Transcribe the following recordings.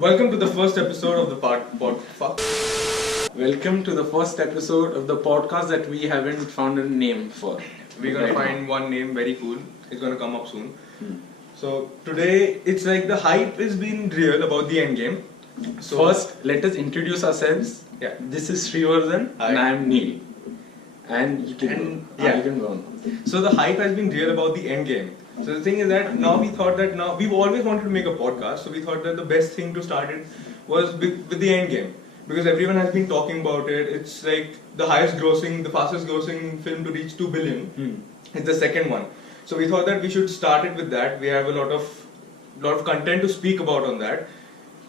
Welcome to the first episode of the Welcome to the first episode of the podcast that we haven't found a name for. We're gonna find one name very cool. It's gonna come up soon. So today it's like the hype is being real about the Endgame. So First, let us introduce ourselves. Yeah. This is Srivardhan Hi. and I am Neil. And you can you can go on. So the hype has been real about the Endgame. So the thing is that now we thought that now we've always wanted to make a podcast. So we thought that the best thing to start it was with the Endgame. Because everyone has been talking about it. It's like the fastest grossing film to reach 2 billion. It's the second one. So we thought that we should start it with that. We have a lot of content to speak about on that.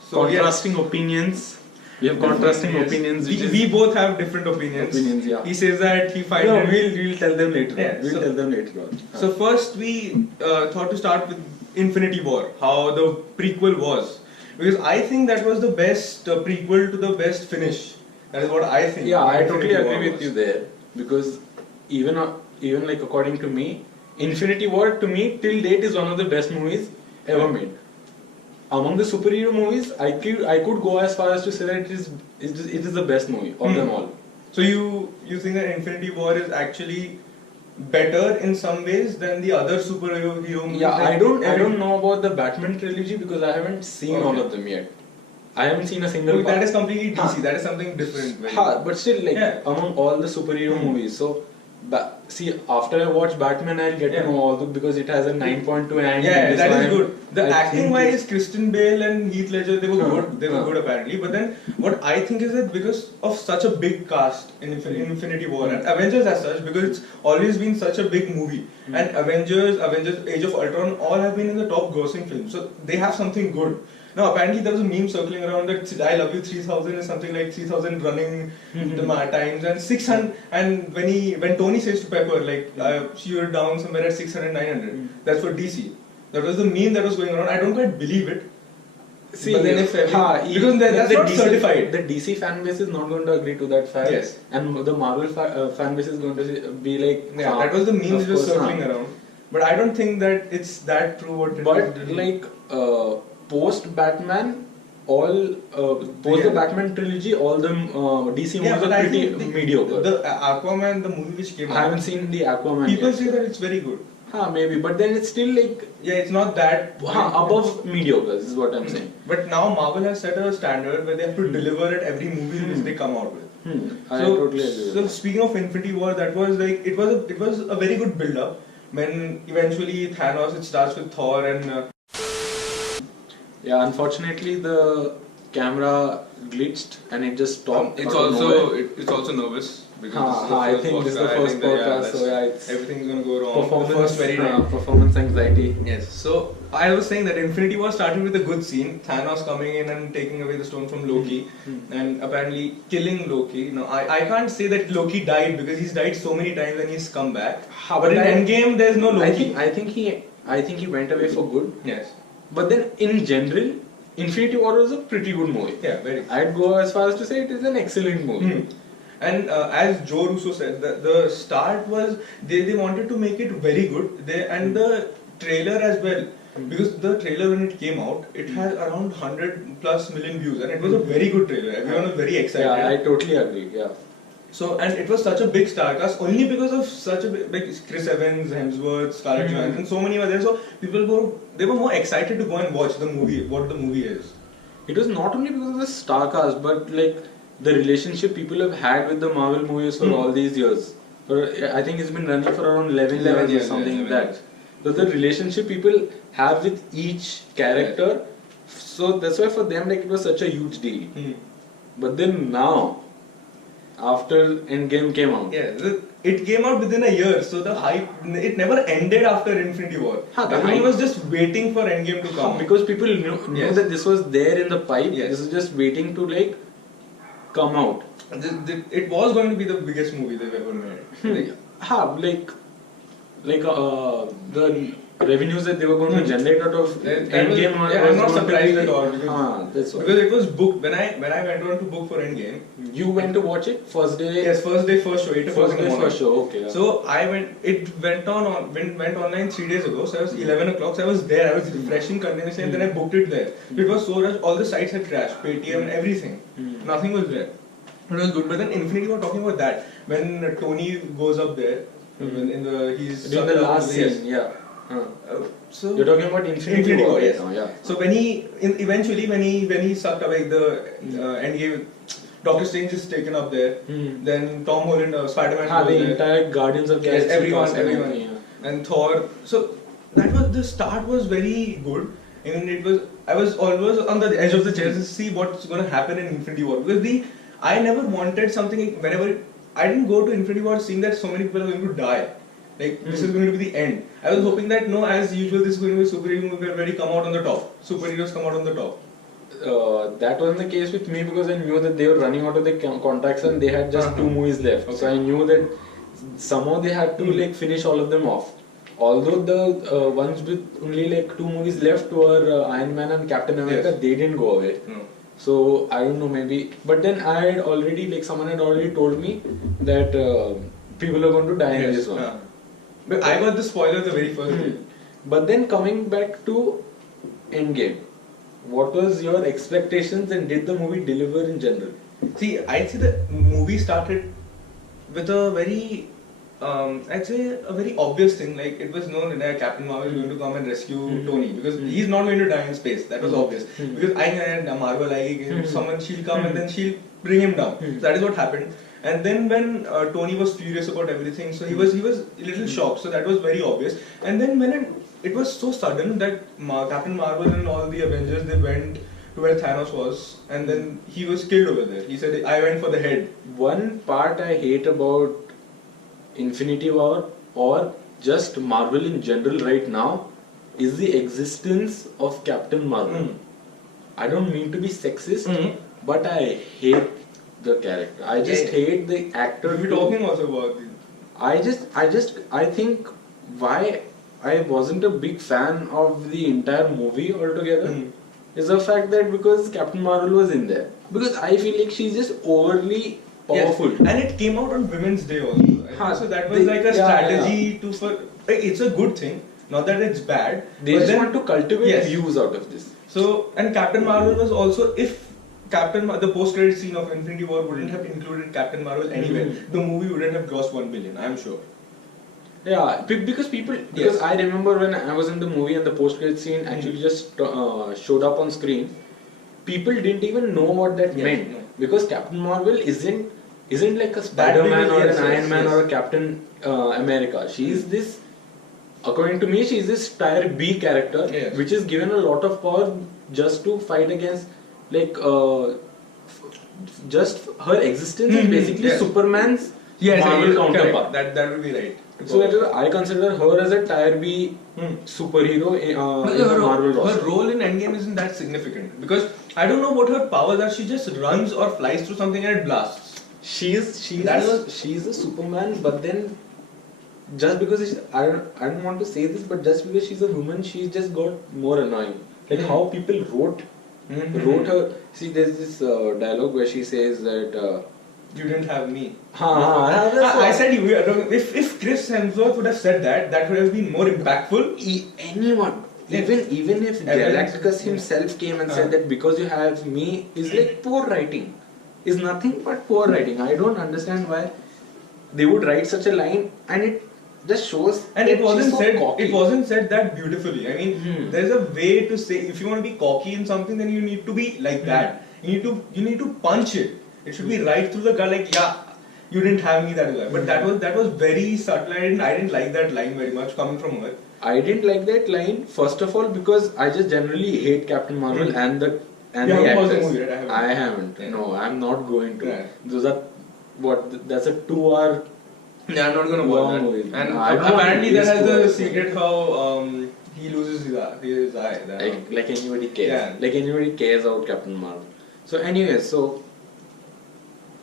So Contrasting opinions. We have contrasting opinions. We both have different opinions. Yeah. He says that he finds we'll tell them later on. We'll tell them later on. So first we thought to start with Infinity War, how the prequel was. Because I think that was the best prequel to the best finish. That is what I think. Yeah, I totally Infinity War agree with was. you there. Because even like according to me, Infinity War to me till date is one of the best movies ever made. Among the superhero movies, I could go as far as to say that it is the best movie of them all. So you think that Infinity War is actually better in some ways than the other superhero movies? Yeah, like I don't know about the Batman trilogy because I haven't seen all of them yet. I haven't seen a single Look, part. that is completely DC. That is something different. But still, like among all the superhero movies, so see, after I watch Batman, I'll get to know all the because it has a 9.2 and that is good. The acting wise, Christian Bale and Heath Ledger, they were good. They were good apparently. But then, what I think is that because of such a big cast in Infinity War and Avengers as such, because it's always been such a big movie, and Avengers, Age of Ultron, all have been in the top grossing films, so they have something good. Now, apparently there was a meme circling around that I Love You 3000 is something like 3000 running times and 600. And when Tony says to Pepper, like, you're down somewhere at 600, 900, that's for DC. That was the meme that was going around. I don't quite believe it. See, but then if because that's not DC, certified. The DC fan base is not going to agree to that fact. Yes. And the Marvel fan base is going to be like. Yeah, that was the meme that was circling around. But I don't think that it's that true what it But is. like post Batman, the Batman trilogy, all the DC movies are pretty mediocre. The Aquaman, the movie which came out. I haven't seen the Aquaman. People say that it's very good. Maybe, but then it's still like it's not that above mediocre. This is what I'm saying. But now Marvel has set a standard where they have to deliver at every movie which they come out with. I totally agree. So speaking of Infinity War, that was like it was a very good build up. When eventually Thanos, it starts with Thor and. Unfortunately the camera glitched and it just stopped. It's also nervous because I think this is the first podcast, so everything's gonna go wrong. Performance anxiety. Yes. So I was saying that Infinity War started with a good scene, Thanos coming in and taking away the stone from Loki, and apparently killing Loki. Now I can't say that Loki died because he's died so many times and he's come back. But in Endgame, there's no Loki. I think he went away for good. Yes. But then in general, Infinity War was a pretty good movie. Yeah, very. I'd go as far as to say it is an excellent movie. And as Joe Russo said, the start was they wanted to make it very good. And the trailer as well, because the trailer when it came out, it had around 100+ million views, and it was a very good trailer. Everyone was very excited. Yeah, I totally agree. Yeah. So, and it was such a big star cast only because of such a big Chris Evans, Hemsworth, Scarlett Johansson, so many were there. So people were more excited to go and watch the movie, what the movie is. It was not only because of the star cast, but like the relationship people have had with the Marvel movies for all these years. I think it's been running for around 11 years or something like that. So the relationship people have with each character, so that's why for them like it was such a huge deal. But then now, after Endgame came out. It came out within a year, so the hype, it never ended after Infinity War. Everyone was just waiting for Endgame to come. Because people knew that this was there in the pipe, this was just waiting to like come out. It was going to be the biggest movie they've ever made. The revenues that they were going to generate out of Endgame. I'm not surprised at all because it was booked when I went on to book for Endgame. You went to watch it first day? Yes, first day, first show. 8 o'clock in the morning. First show, okay. Yeah. So I went. It went online 3 days ago. So I was 11 o'clock. So I was there. I was refreshing continuously, and then I booked it there. It was so rushed. All the sites had crashed. Paytm and everything. Nothing was there. It was good. But then Infinity War talking about that when Tony goes up there. He's doing the last scene. Yeah. So you're talking about Infinity War, yes. Now, yeah. So when he sucked away the Endgame, Doctor Strange is taken up there. Then Tom Holland, Spider-Man. The entire Guardians of the Galaxy. Yes, everyone. Yeah. And Thor. So the start was very good. I mean, I was always on the edge of the chair to see what's going to happen in Infinity War because I never wanted something. Whenever I didn't go to Infinity War seeing that so many people are going to die. Like, this is going to be the end. I was hoping that, no, as usual, this is going to be a superhero movie where they come out on the top. Superheroes come out on the top. That wasn't the case with me because I knew that they were running out of the contracts and they had just 2 movies left. Okay. So I knew that somehow they had to finish all of them off. Although the ones with only 2 movies left were Iron Man and Captain America, they didn't go away. No. So I don't know, maybe. But then I had already, someone had already told me that people are going to die in this one. But I got the spoiler the very first day. But then coming back to Endgame, what was your expectations and did the movie deliver in general? See, I'd say the movie started with a very, I'd say a very obvious thing. Like, it was known that Captain Marvel is going to come and rescue Tony because he's not going to die in space. That was obvious. Because I know Marvel, she'll come and then she'll bring him down. So that is what happened. And then when Tony was furious about everything, so he was a little shocked. So that was very obvious. And then when it was so sudden that Captain Marvel and all the Avengers, they went to where Thanos was, and then he was killed over there. He said, "I went for the head." One part I hate about Infinity War or just Marvel in general right now is the existence of Captain Marvel. I don't mean to be sexist, but I hate the character. I just hate the actor. We're talking also about this. I think why I wasn't a big fan of the entire movie altogether is the fact that because Captain Marvel was in there. Because I feel like she's just overly powerful. Yes. And it came out on Women's Day also. So that was like a strategy it's a good thing. Not that it's bad. They just want to cultivate views out of this. So, and Captain Marvel was also, if the post-credit scene of Infinity War wouldn't have included Captain Marvel anywhere, the movie wouldn't have grossed 1 billion, I'm sure. Yeah, because I remember when I was in the movie and the post-credit scene actually just showed up on screen, people didn't even know what that meant. No. Because Captain Marvel isn't like a Spider-Man or an Iron Man or a Captain America. She's this, according to me, she's this tier B character which is given a lot of power just to fight against, just her existence is basically Superman's Marvel counterpart. That would be right. So I consider her as a tier B superhero in the Marvel roster. Her role in Endgame isn't that significant because I don't know what her powers are. She just runs or flies through something and it blasts. She's a Superman, but then just because I don't want to say this, but just because she's a woman, she's just got more annoying. Like how people wrote her. See, there's this dialogue where she says that. You didn't have me. I said you. If Chris Hemsworth would have said that would have been more impactful. Anyone, even if Galactus himself came and said that because you have me, is like poor writing. Is nothing but poor writing. I don't understand why they would write such a line, and it just shows. And it wasn't said. Cocky. It wasn't said that beautifully. I mean, there's a way to say. If you want to be cocky in something, then you need to be like that. You need to punch it. It should be right through the gut, like, you didn't have me, that is why. But that was very subtle. I didn't like that line very much coming from her. I didn't like that line, first of all, because I just generally hate Captain Marvel and the actress. Movie, right? I haven't. No, I'm not going to. Yeah. Those are that's a 2-hour. Yeah, I'm not going to watch that. And apparently that has the secret how he loses his eye. Like anybody cares. Yeah. Like anybody cares about Captain Marvel. So anyways,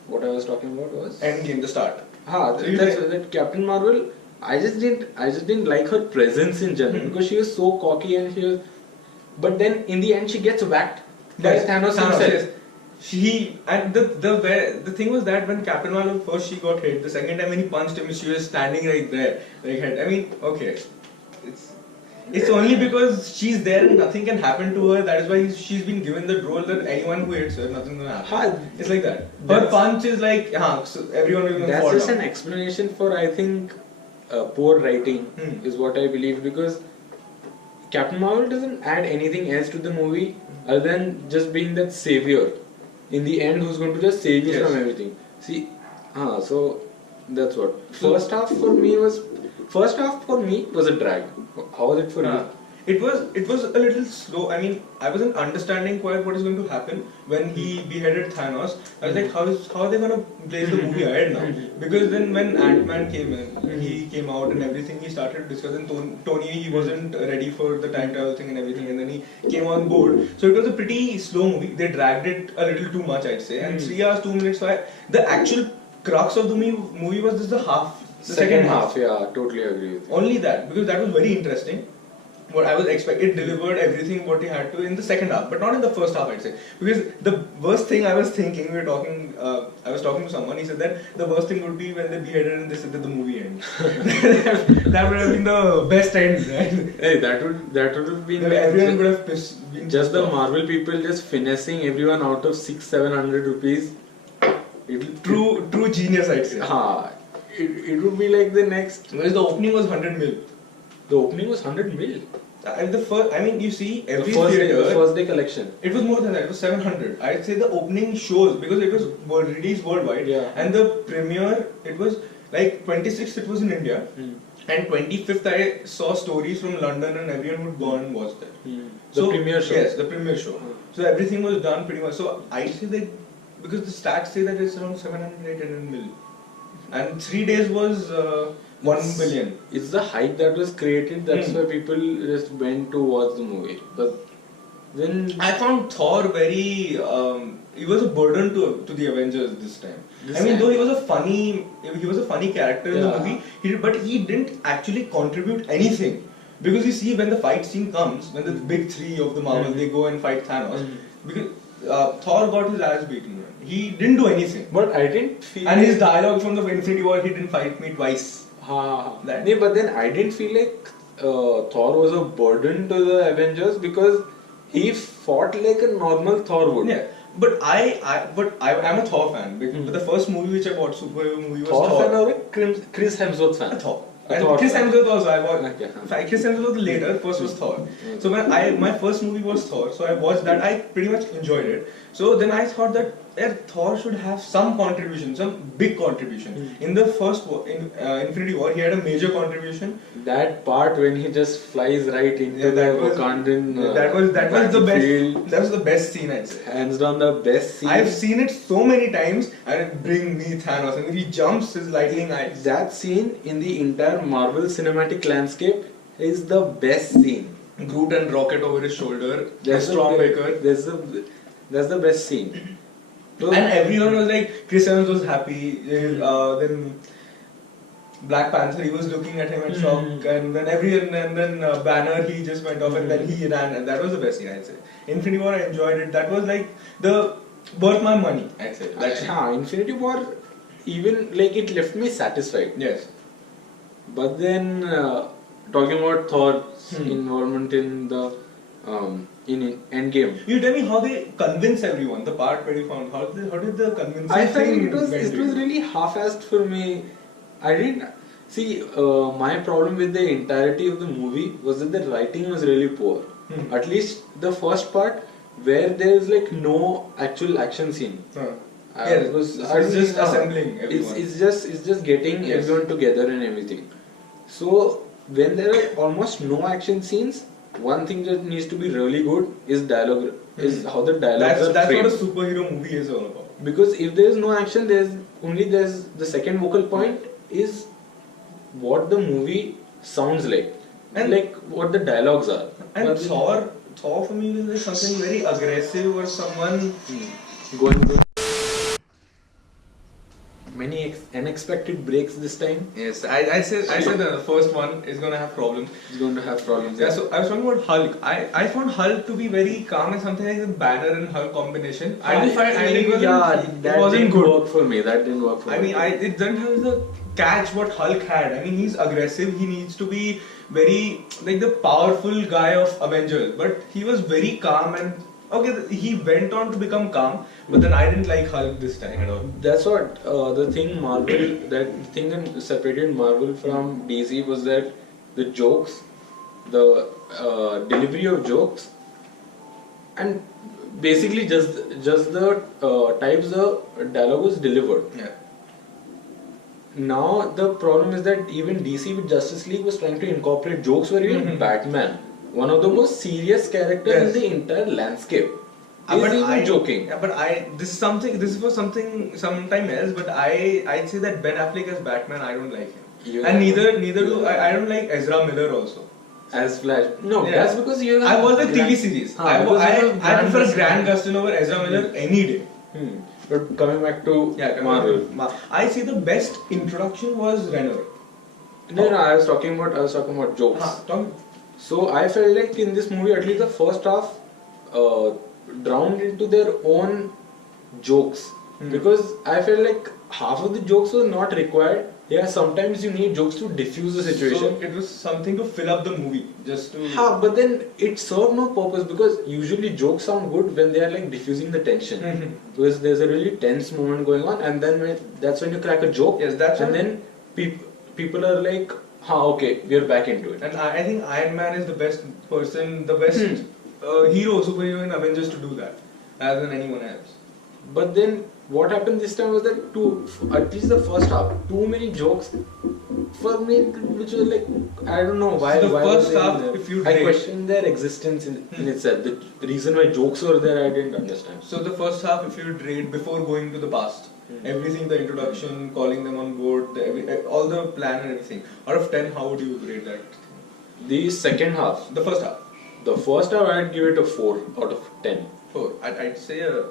what I was talking about was Endgame, the start. That Captain Marvel I just didn't like her presence in general because she was so cocky and she was. But then in the end, she gets whacked by Thanos himself. Yes. The thing was that when Captain Marvel first she got hit, the second time when he punched him, she was standing right there. Like, I mean, okay, it's only because she's there and nothing can happen to her. That is why she's been given the role that anyone who hits her, nothing's gonna happen. It's like that. Her punch is like, so everyone will fall down. That's just an explanation for, I think, poor writing is what I believe, because Captain Marvel doesn't add anything else to the movie other than just being that savior in the end who's going to just save you from everything. See, so that's what. First half for me was a drag. How was it for you? It was a little slow. I mean, I wasn't understanding quite what is going to happen when he beheaded Thanos. I was like, how are they going to place the movie ahead now? Because then when Ant-Man came in, he came out and everything, he started discussing Tony, he wasn't ready for the time travel thing and everything, and then he came on board. So it was a pretty slow movie. They dragged it a little too much, I'd say. And 3 hours, 2 minutes, the actual crux of the movie was just the second half. Yeah, totally agree with you. Only that, because that was very interesting. What I was expecting, it delivered everything what he had to in the second half, but not in the first half, I'd say. Because the worst thing I was thinking, I was talking to someone, he said that the worst thing would be when they beheaded and they said that the movie ends. That would have been the best end, right? Hey, that would have been like everyone would have been just the Marvel people just finessing everyone out of 600-700 rupees. True genius, I'd say. It would be like the next. Whereas the opening was 100 mil. The opening was 100 mil. You see, every theater, the first day collection. It was more than that. It was 700. I'd say the opening shows, because it was released worldwide, and the premiere, it was like 26th. It was in India, and 25th I saw stories from London, and everyone would go and watch that. The premiere show. Yes, the premiere show. So everything was done pretty much. So I'd say that because the stats say that it's around 700-800 mil, and 3 days was 1 billion. It's the hype that was created, that's why people just went to watch the movie. But then I found Thor very he was a burden to the Avengers this time. Though he was a funny character in the movie, but he didn't actually contribute anything. Because you see, when the fight scene comes, when the big three of the Marvel, they go and fight Thanos, because Thor got his ass beaten. He didn't do anything. But I didn't feel. And his dialogue from the Infinity War, he didn't fight me twice. But then I didn't feel like Thor was a burden to the Avengers, because he fought like a normal Thor would. Yeah, but I'm a Thor fan. But the first movie which I watched, superhero movie, was Thor fan or a Chris Hemsworth fan? Thor. And Chris Hemsworth also I watched. Chris Hemsworth later. First was Thor. So when my first movie was Thor, so I watched that. I pretty much enjoyed it. So then I thought that Thor should have some contribution, some big contribution. In the first Infinity War, he had a major contribution. That part when he just flies right into the Wakandan. That was the best. That was the best scene, I'd say. Hands down, the best scene. I've seen it so many times, and it bring me Thanos, and he jumps his lightning eyes. That scene in the entire Marvel cinematic landscape is the best scene. Groot and Rocket over his shoulder. Stormbreaker. That's the best scene. So, and everyone was like, Chris Evans was happy. Then Black Panther, he was looking at him in shock, and then Banner, he just went off, and then he ran, and that was the best scene, I'd say. Infinity War, I enjoyed it. That was like worth my money, I'd say. Infinity War, even like it left me satisfied. Yes. But then talking about Thor's involvement in the in Endgame. You tell me how they convince everyone. The part where you found how did the convince? I felt it was really half-assed for me. I didn't see. My problem with the entirety of the movie was that the writing was really poor. At least the first part, where there is like no actual action scene. It was just assembling everyone. It's just getting everyone together and everything. So when there are almost no action scenes, one thing that needs to be really good is dialogue. Is how the dialogues are framed. That's what a superhero movie is all about. Because if there is no action, there's the second focal point is what the movie sounds like, and like what the dialogues are. And Thor for me is like something very aggressive, or someone going through many unexpected breaks this time. Yes, I said that the first one is gonna have problems. It's going to have problems. Yeah, so I was talking about Hulk. I found Hulk to be very calm and something like the Banner and Hulk combination. I didn't find. That wasn't didn't good. work for me. That didn't work for me. It doesn't have the catch what Hulk had. I mean, he's aggressive. He needs to be very like the powerful guy of Avengers, but he was very calm and. Okay, he went on to become calm, but then I didn't like Hulk this time at all. That's what the thing that separated Marvel from DC was that the jokes, the delivery of jokes, and basically just the types the dialogue was delivered. Yeah. Now the problem is that even DC with Justice League was trying to incorporate jokes where even Batman, one of the most serious characters in the entire landscape, is even joking. Yeah, but this was something sometime else. But I'd say that Ben Affleck as Batman, I don't like him, and neither do I don't like Ezra Miller also. As Flash. No, that's because you. I was the TV series. I prefer Grant Gustin over Ezra Miller any day. But coming back to Marvel, I see the best introduction was Renner. No, I was talking about jokes. So I felt like in this movie, at least the first half, drowned into their own jokes, because I felt like half of the jokes were not required. Yeah, sometimes you need jokes to diffuse the situation. So it was something to fill up the movie, just to. But then it served no purpose, because usually jokes sound good when they are like diffusing the tension. Because there's a really tense moment going on, and then that's when you crack a joke. Yes, that's and then people are like, okay, we're back into it. And I think Iron Man is the best person, the best superhero in Avengers to do that, rather than anyone else. But then what happened this time was that at least the first half, too many jokes for me, which was like, I don't know why. So the why first half, I questioned their existence in itself. The reason why jokes were there, I didn't understand. So the first half, if you'd rate before going to the past, everything, the introduction, calling them on board, all the plan and everything, out of 10, how would you rate that? The second half. The first half. The first half, I'd give it a 4 out of 10. 4. I'd say a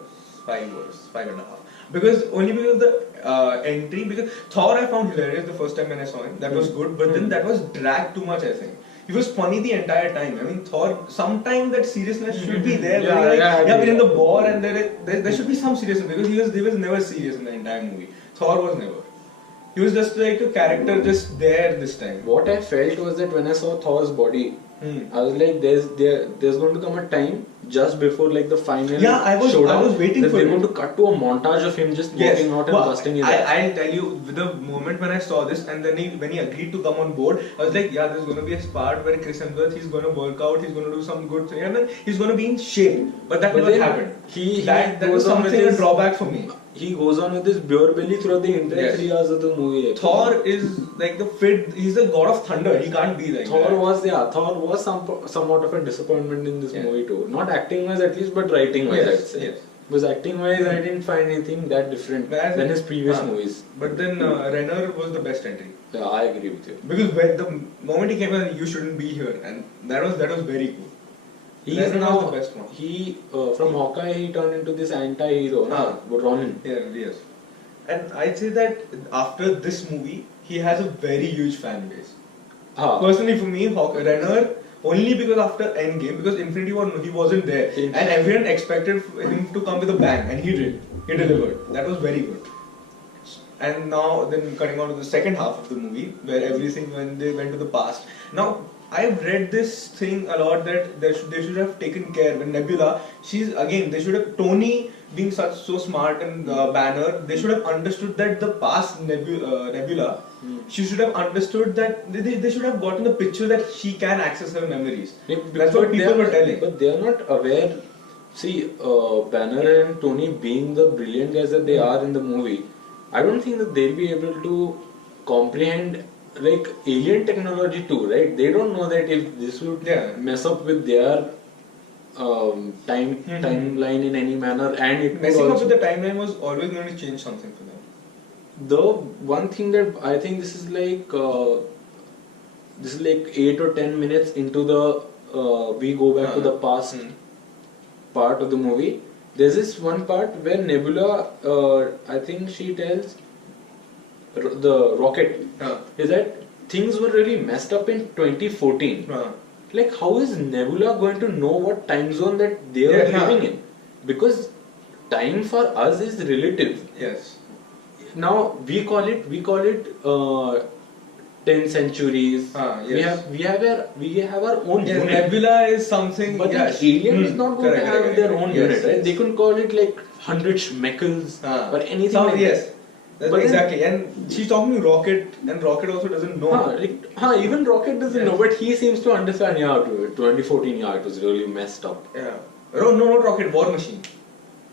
5.5. Because of the entry, because Thor I found hilarious the first time when I saw him. That was good, but then that was dragged too much, I think. He was funny the entire time. I mean, Thor, sometimes that seriousness should be there. We're in the war and there should be some seriousness, because he was never serious in the entire movie. Thor was never. He was just like a character just there this time. What I felt was that when I saw Thor's body, I was like, there's going to come a time just before like the final showdown. I was waiting for they're going to cut to a montage of him just walking out and busting his ass. I'll tell you, the moment when I saw this and then when he agreed to come on board, I was like, there's going to be a part where Chris Hemsworth, he's going to work out, he's going to do some good thing, and then he's going to be in shape. But that never happened. That was something a drawback for me. He goes on with his beer belly throughout the entire 3 hours of the movie. Thor is like he's the god of thunder. He can't be like Thor was somewhat of a disappointment in this movie too. Not acting wise at least, but writing wise, I'd say. Yes. Because acting wise, I didn't find anything that different than his previous movies. But then Renner was the best entry. Yeah, I agree with you. Because when the moment he came in, you shouldn't be here, and that was very cool. He is now the best one. From Hawkeye, he turned into this anti-hero, Ronin. Yes. And I'd say that after this movie, he has a very huge fan base. Personally, for me, Renner, only because after Endgame, because Infinity War, he wasn't there, and everyone expected him to come with a bang, and he did. He delivered. That was very good. And now, then cutting on to the second half of the movie, where everything when they went to the past. Now, I've read this thing a lot that they should have taken care when Nebula. They should have Tony being so smart and Banner. They should have understood that the past Nebula. She should have understood that they should have gotten the picture that she can access her memories. That's what people were telling. But they are not aware. See, Banner and Tony being the brilliant guys that they are in the movie, I don't think that they'll be able to comprehend like alien technology too, right? They don't know that if this would mess up with their timeline in any manner, and it messing up with the timeline was always going to change something for them. The one thing that I think this is like 8 or 10 minutes into the we go back to the past part of the movie. There's this one part where Nebula, I think she tells the Rocket is that things were really messed up in 2014. Like, how is Nebula going to know what time zone that they are living in? Because time for us is relative. Yes. Now we call it 10 centuries. Yes. We have our own unit. Nebula is something. But an alien is not going to have their own unit, right? They could call it like 100 schmeckles or anything like that. But exactly, and she's talking to Rocket, and Rocket also doesn't know. Even Rocket doesn't know, but he seems to understand. 2014, it was really messed up. Yeah. No, not Rocket, War Machine.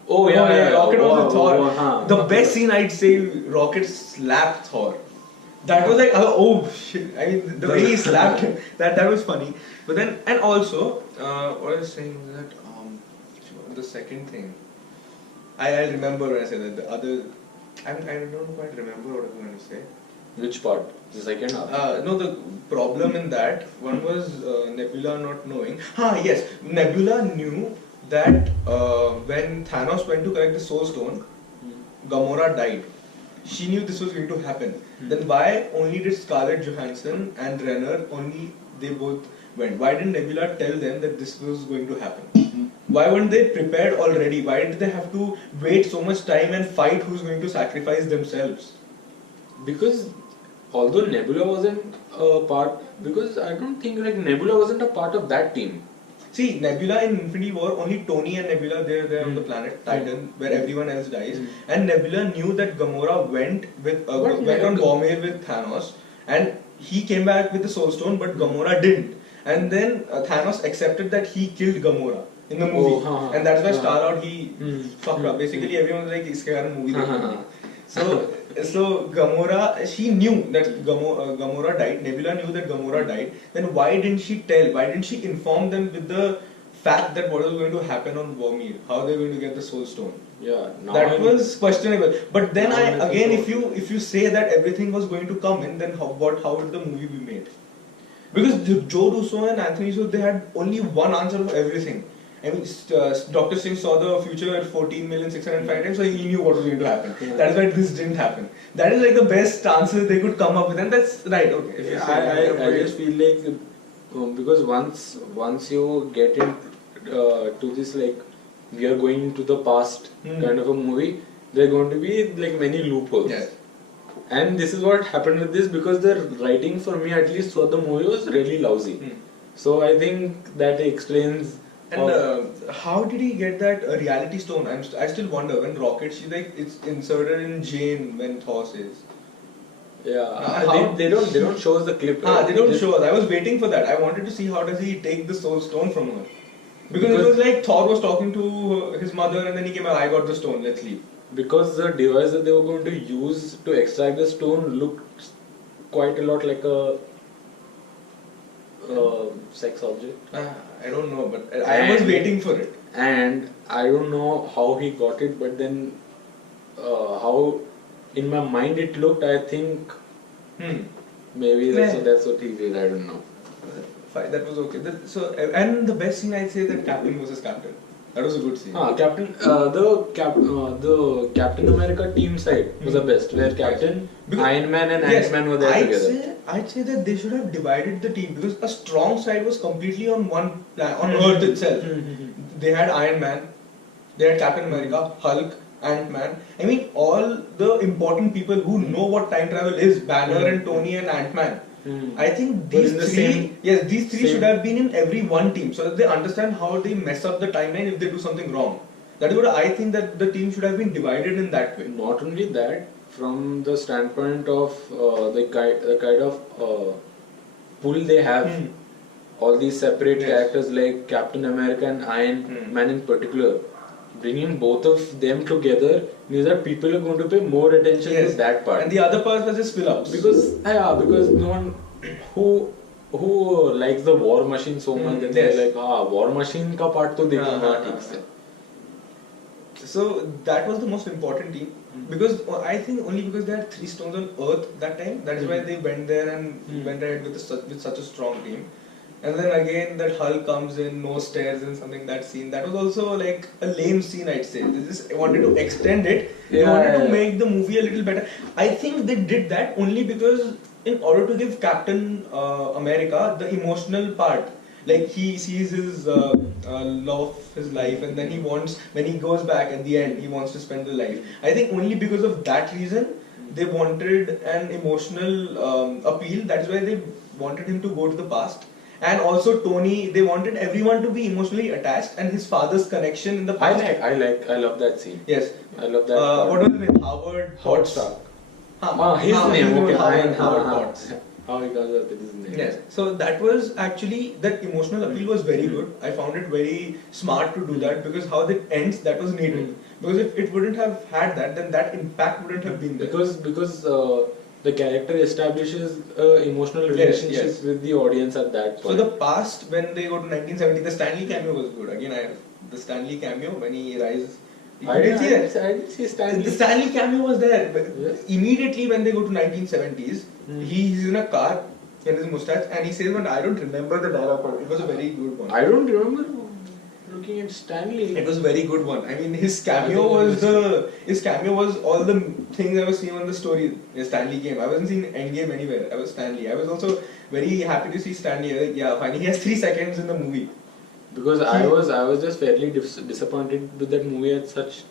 Oh yeah, Rocket was with Thor. The best scene, I'd say, Rocket slapped Thor. That was like, oh shit! I mean, the way he slapped him, that was funny. But then, and also, what I was saying was that the second thing, I remember when I said that. The other, I don't quite remember what I was going to say. Which part? The second half? No, the problem in that one was Nebula not knowing. Yes, Nebula knew that when Thanos went to collect the Soul Stone, Gamora died. She knew this was going to happen. Then why only did Scarlett Johansson and Renner they both went? Why didn't Nebula tell them that this was going to happen? Why weren't they prepared already? Why did they have to wait so much time and fight who's going to sacrifice themselves? Because although Nebula wasn't a part, because I don't think like Nebula wasn't a part of that team. See, Nebula in Infinity War, only Tony and Nebula they're on the planet Titan, where everyone else dies. And Nebula knew that Gamora went on Boromir with Thanos, and he came back with the Soul Stone, but Gamora didn't. And then Thanos accepted that he killed Gamora in the movie, and that's why Star-Lord he fucked up. Basically, everyone was like, "Iske karan movie." So Gamora, she knew that Gamora died. Nebula knew that Gamora died. Then why didn't she tell? Why didn't she inform them with the fact that what was going to happen on Vormir? How they were going to get the Soul Stone? Yeah, that was questionable. But then if you say that everything was going to come in, then how would the movie be made? Because Joe Russo and Anthony Russo, they had only one answer for everything. I mean, Dr. Strange saw the future at 14,605 times, so he knew what was going to happen. That is why this didn't happen. That is like the best answer they could come up with, and that's right. Okay. I just feel like because once you get to this like we are going into the past kind of a movie, there are going to be like many loopholes. Yes. And this is what happened with this, because the writing for me at least for the movie was really lousy. So I think that explains. And how did he get that reality stone? I still wonder. When Rocket, it's inserted in Jane when Thor says. Yeah, they don't show us the clip. Right? They don't show us. I was waiting for that. I wanted to see how does he take the soul stone from her. Because it was like Thor was talking to his mother, and then he came out, I got the stone, let's leave. Because the device that they were going to use to extract the stone looked quite a lot like a sex object. I don't know, but I was waiting for it. And I don't know how he got it, but then how in my mind it looked, I think maybe that's what he did, I don't know. Fine, that was okay. And the best scene I'd say that Captain versus Captain. That was a good scene. The Captain America team side was the best, where Captain, Iron Man and Ant-Man were there together. I'd say that they should have divided the team, because a strong side was completely on one planet, on Earth itself. They had Iron Man, they had Captain America, Hulk, Ant-Man. I mean, all the important people who know what time travel is, Banner and Tony and Ant-Man. I think these three should have been in every one team, so that they understand how they mess up the timeline if they do something wrong. That is what I think, that the team should have been divided in that way. Not only that, from the standpoint of the kind of pull they have, all these separate characters like Captain America and Iron Man in particular, bringing both of them together means that people are going to pay more attention to that part. And the other part was just fill-ups. Because no one who likes the War Machine so much that they're like, War Machine ka part to dekha theek se. So that was the most important team, because I think only because they had 3 stones on Earth that time, that is why they went there and went ahead with such a strong team. And then again that Hulk comes in, no stairs and something, that scene. That was also like a lame scene, I'd say. They just wanted to extend it. They wanted to make the movie a little better. I think they did that only because in order to give Captain America the emotional part. Like he sees his love of his life, and then he wants, when he goes back at the end, he wants to spend the life. I think only because of that reason, they wanted an emotional appeal. That's why they wanted him to go to the past. And also Tony, they wanted everyone to be emotionally attached, and his father's connection in the past. I love that scene. Yes. I love that. What was his name? Howard Stark. His name. Okay. Howard Potts. How he got that his name. Yes. So that was actually, that emotional appeal was very good. I found it very smart to do that, because how it ends, that was needed. Because if it wouldn't have had that, then that impact wouldn't have been there. Because the character establishes emotional relationship with the audience at that point. So the past, when they go to 1970, the Stanley cameo was good. Again, the Stanley cameo when he rises. I didn't see Stanley. The Stanley cameo was there. Yes. Immediately when they go to 1970s, he's in a car in his mustache, and he says, "But I don't remember the dialogue, but it was a very good one." I don't remember looking at Stanley. It was a very good one. I mean, his cameo was all the things I was seeing on the story. The Stanley game. I wasn't seeing Endgame anywhere. I was Stanley. I was also very happy to see Stanley. Like, yeah, finally he has 3 seconds in the movie. Because I was just fairly disappointed with that movie at such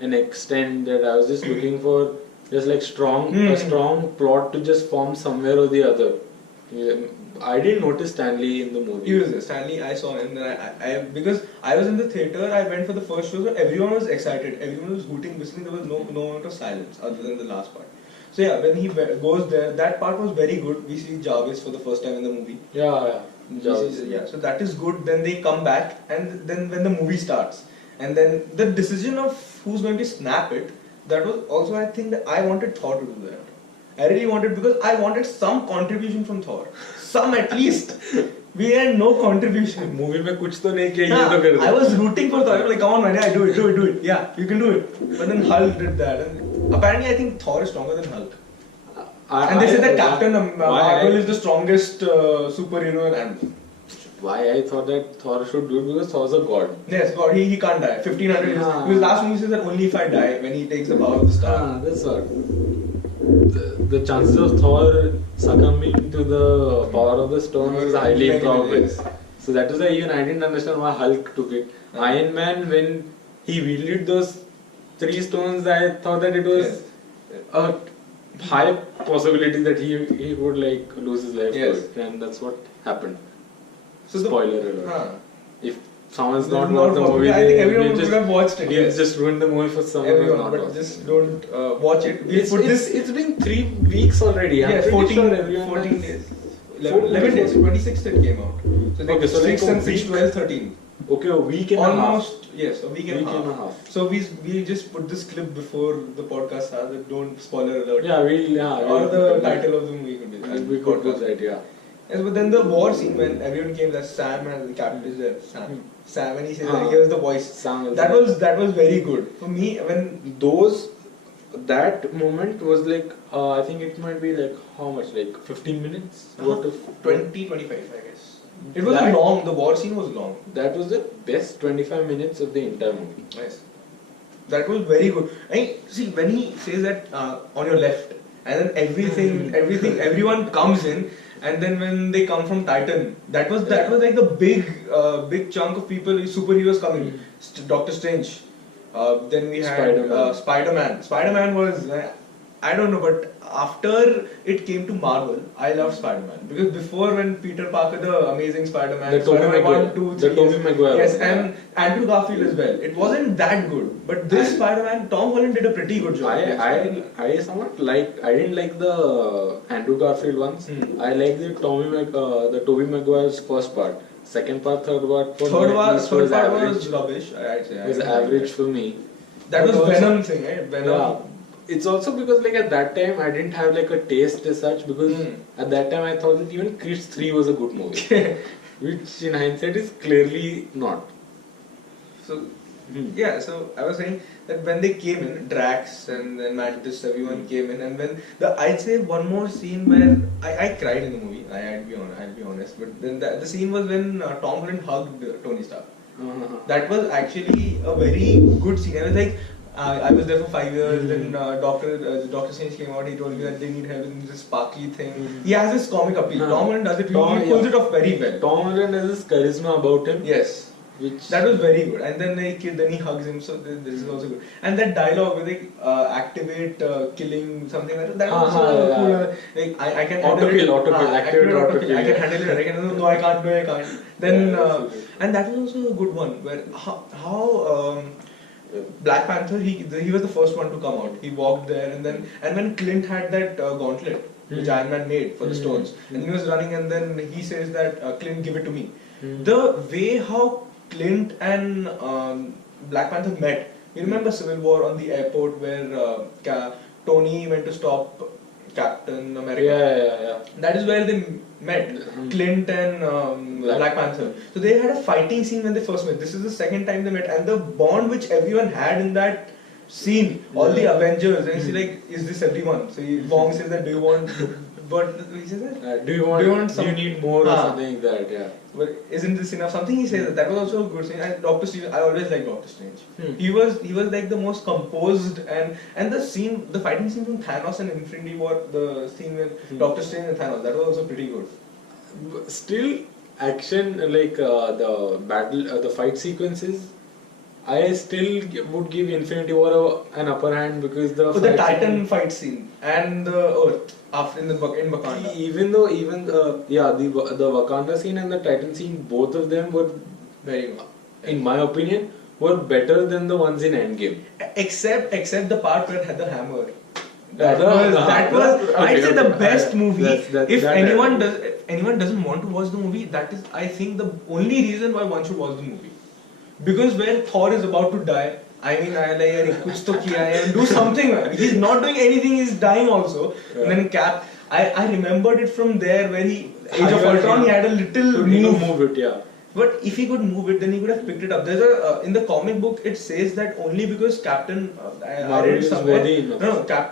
an extent that I was just looking for just like a strong plot to just form somewhere or the other. Yeah, I didn't notice Stanley in the movie. He was there. Stanley, I saw him. Then I because I was in the theater, I went for the first show, so everyone was excited. Everyone was hooting, whistling. There was no amount of silence other than the last part. So yeah, when he goes there, that part was very good. We see Jarvis for the first time in the movie. Yeah. So that is good. Then they come back, and then when the movie starts, and then the decision of who's going to snap it, that was also, I think, that I wanted Thor to do that. I really wanted, because I wanted some contribution from Thor, some at least. We had no contribution. Movie में कुछ तो नहीं किया ये तो कर दे. I was rooting for Thor. I was like, come on, man, yeah, do it. Yeah, you can do it. But then Hulk did that. And apparently, I think Thor is stronger than Hulk. And they say that Captain Marvel is the strongest superhero, and why I thought that Thor should do it, because Thor's a god. Yes, God, he can't die. 1500 years. Because last movie says that only if I die, when he takes the power of the star. That's what. The chances of Thor succumbing to the power of the stone is highly improbable. So that is why even I didn't understand why Hulk took it. Iron Man, when he wielded those 3 stones, I thought that it was a high possibility that he would like lose his life for it, and that's what happened. So spoiler alert. If someone's not watched the movie, I think everyone would have watched it. Yes. Just ruined the movie for someone who's not watched. Just don't watch it. It's been 3 weeks already. Yeah, 14 days. 11 days. 26th it came out. So 6 and 6, 12, 13. Okay, a week and almost, a half. Yes, a week and a half. So we just put this clip before the podcast started. Don't spoiler alert. Or the title of the movie could be that. We got this right, yeah. Yes, but then the war scene when everyone came, that Sam and the captain is there. Sam, when he says that, here's the voice. That was very good for me. When that moment was like, I think it might be like how much, like 15 minutes? 20, 25, I guess. It was long. The war scene was long. That was the best 25 minutes of the entire movie. Yes, that was very good. See, when he says that on your left, and then everyone comes in. And then when they come from Titan, that was like the big chunk of people, superheroes coming. Doctor Strange. Then we had Spider-Man. Spider-Man was, I don't know, but after it came to Marvel, I loved Spider-Man. Because before, when Peter Parker, the Amazing Spider-Man, Spider-Man 1, 2, 3, Tobey Maguire. Yes, and Andrew Garfield as well. It wasn't that good. But this Spider-Man, Tom Holland did a pretty good job. I somewhat I didn't like the Andrew Garfield ones. I liked the Tobey Maguire's first part. Second part, third part was rubbish, I'd say. It was average for me. That was Venom thing, right? Venom. Yeah. It's also because like at that time I didn't have like a taste as such, because at that time I thought that even Creed 3 was a good movie. Which in hindsight is clearly not. So Yeah, so I was saying that when they came in, Drax and then Mantis, everyone came in, and when I'd say one more scene where I cried in the movie. I'll be honest, but then the scene was when Tom Holland hugged Tony Stark. That was actually a very good scene. I was like, I was there for 5 years. Then Doctor Strange came out. He told me that they need help in this sparkly thing. He has this comic appeal. Tom Holland does it. He pulls it off very well. Tom Holland has this charisma about him. Yes. That was very good, and then he hugs him, so this is also good. And that dialogue with activate killing something like that was also cool. Like I can activate autokill. I can handle it. I can no, I can't. Then and that was also a good one where how Black Panther he was the first one to come out. He walked there, and when Clint had that gauntlet which Iron Man made for the stones, and he was running, and then he says that Clint, give it to me. The way how Clint and Black Panther met. You remember Civil War on the airport where Tony went to stop Captain America? Yeah. That is where they met, Clint and Black Panther. So they had a fighting scene when they first met. This is the second time they met, and the bond which everyone had in that scene, all the Avengers, and he's like, is this everyone? So Wong says that, do you want... But he says that, do you need more or something like that? Yeah. But isn't this enough? Something he says that was also a good scene. And Doctor Strange, I always liked Doctor Strange. He was like the most composed, and the fighting scene from Thanos and Infinity War, the scene with Doctor Strange and Thanos, that was also pretty good. Still, action like the battle, the fight sequences. I still would give Infinity War an upper hand because the Titan fight scene and the Earth after in Wakanda. Even the Wakanda scene and the Titan scene, both of them were very good. In my opinion, were better than the ones in Endgame. Except the part where it had the hammer. That was I'd say the best movie. If anyone doesn't want to watch the movie, that is I think the only reason why one should watch the movie. Because when Thor is about to die, I mean, kuch to kiya hai, and do something. He's not doing anything, he's dying also. Yeah. And then Cap, I remembered it from there where Age of Ultron, he had a little move it, yeah. But if he could move it, then he could have picked it up. There's in the comic book, it says that only because Captain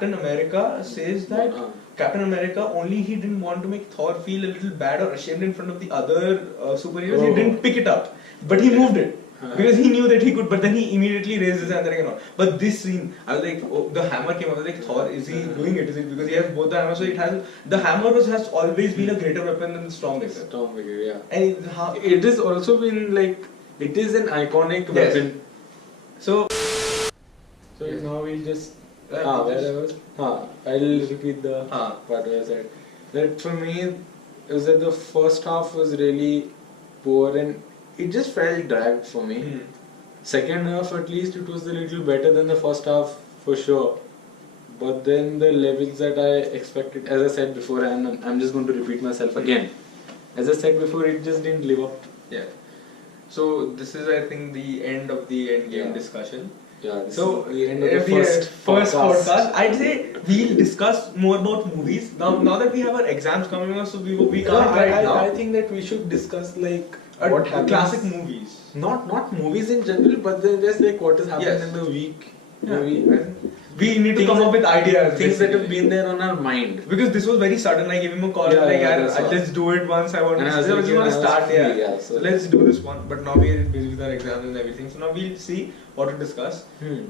America says that Captain America only he didn't want to make Thor feel a little bad or ashamed in front of the other superheroes. He didn't pick it up, but he moved it. Because he knew that he could, but then he immediately raised his hand and all. But this scene, I was like, the hammer came up. I was like, Thor, is he doing it? Is it because he has both the hammers? So the hammer has always been a greater weapon than the Stormbreaker. Stormbreaker, yeah. And it has also been like, it is an iconic weapon. So now we'll just. I'll repeat the part where I said that for me, it was that the first half was really poor and it just felt dragged for me. Second half, at least, it was a little better than the first half for sure. But then the levels that I expected, as I said before, and I'm just going to repeat myself again. As I said before, it just didn't live up. Yeah. So this is, I think, the end of the Endgame discussion. Yeah. So the end of the first podcast. I'd say we'll discuss more about movies now that we have our exams coming up. So we can't now. I think that we should discuss like. What classic movies? Not movies in general, but then just like what has happened in the week. Yeah. We need to come up with ideas. Things that have been there on our mind. Because this was very sudden. I gave him a call. Let's do it once. I want to start. So let's do this one. But now we're busy with our exams and everything. So now we'll see what to discuss.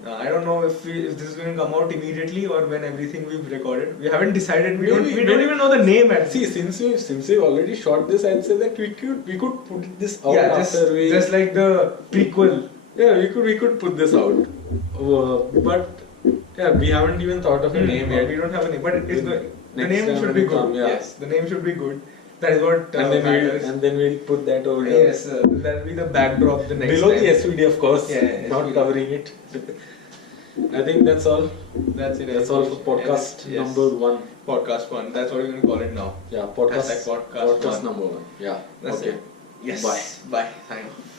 I don't know if this is going to come out immediately or when everything we've recorded. We haven't decided. We don't even know the name. Since we've already shot this, I'd say that we could put this out after we just like the prequel. Yeah, we could put this out. But yeah, we haven't even thought of a name yet. We don't have a name, but it's good. The name should be good. Yes, the name should be good. That is what matters. And then we'll put that over here. Yes, that will be the backdrop the next below time. The SVD, of course. Yeah, not covering it. I think that's all. That's it. That's all for podcast number 1. Podcast 1. That's what we're going to call it now. Yeah, podcast number 1. Yeah. That's okay. It. Yes. Bye. Sign off.